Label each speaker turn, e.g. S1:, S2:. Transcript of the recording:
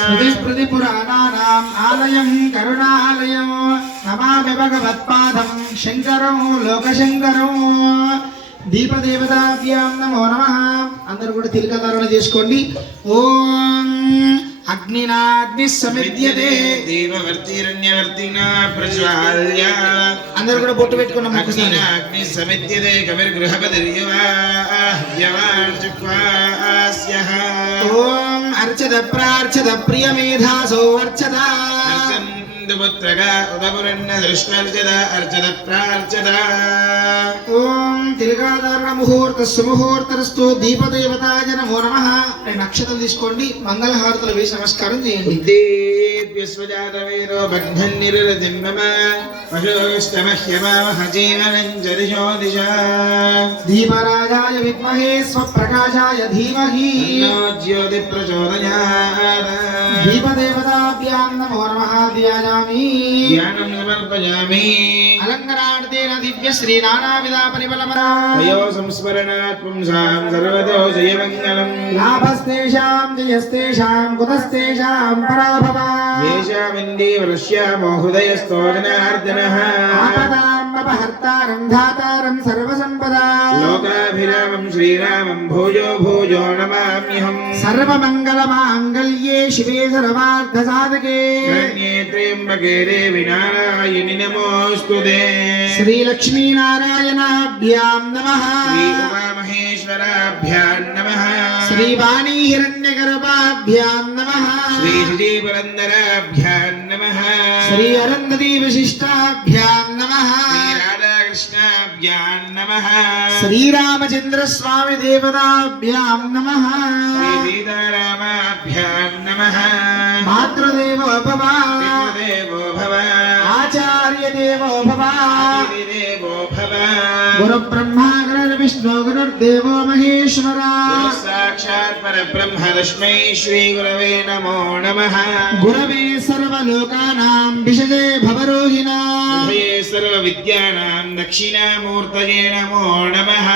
S1: స్మృతిస్మృతిపురాణానాम् ఆలయం కరుణాలయం నమామి భగవత్పాదం శంకరం లోకశంకరం. దీపదేవతాభ్యాం నమో నమ. అందరూ కూడా తిలకధారణ చేసుకోండి. ఓం అగ్నినాగ్ని సమిద్యతే
S2: దేవవర్తిరణ్యవర్తినా ప్రజ్వాల్య.
S1: అందరూ కూడా బొట్టు పెట్టుకున్నాం ఒకసారి
S2: అగ్నినాగ్ని సమిద్యతే కవిర్గృహపతిర్యవాహ్యవార్చుక్వాస్యః.
S1: ఓం అర్చద ప్రార్చద ప్రియమేధాసో అర్చద
S2: పుత్రగా ఉదపురన్న దృష్ణర్చద అర్చద ప్రార్చద
S1: తిలకాధారణ ముహూర్త సుముహూర్తరస్తు దీపదేవతాయ నమో నమ నక్షత్రం తీసుకోండి. మంగళహారతులు వేసి నమస్కారం చేయండి. దీపరాజాయ విద్మహే స్వప్రకాశాయ ధీమహి.
S2: జ్యోతి ప్రచోదయాత్
S1: దీపదేవతాభ్యాం నమో నమః ధ్యాయామి
S2: ధ్యానం సమర్పయామి
S1: అలంకరార్థేన దివ్య శ్రీ నానావిధ పరిబలమన
S2: వయో సంస్మరణాత్ పుంసాం సర్వతో జయ మంగళం
S1: లాభస్తేషాం జయస్తేషాం కుతస్తేషాం పరాభవ
S2: ఏషామిందీ వృష్యామో హృదయస్తో
S1: జనార్దనః ఆపదా तपहर्तारन्धातारं सर्वसम्पदा।
S2: लोकाभिरामं श्रीरामं भोजो भोजो नमाम्यहम्।
S1: सर्वमङ्गलमाङ्गल्ये शिवे
S2: सर्वार्थसाधके। त्र्यम्बके देवि नारायणि नमोऽस्तु
S1: दे श्रीलक्ष्मीनारायणाभ्यां
S2: नमः। श्रीउमामहेश्वराभ्यां नमः।
S1: श्रीवाणी हिरण्यगर्भाभ्यां नमः।
S2: श्रीश्रीपुरन्दराभ्यां नमः। श्रीगुरुभ्यां नमः।
S1: श्रीरामचन्द्रस्वामि
S2: देवताभ्यां नमः।
S1: सीतारामाभ्यां नमः।
S2: मातृदेवो भव। देवो भव।
S1: भव। गुरु ब्रह्मा गुरु विष्णु गुरु देव महेश्वरा
S2: साक्षात् परब्रह्म श्री श्रीगुरवे नमो नमः।
S1: गुरवे सर्वलोकानां विषय
S2: भवरोहिणा। सर्वविद्यानां दक्षिणामूर्तये नमो नमः।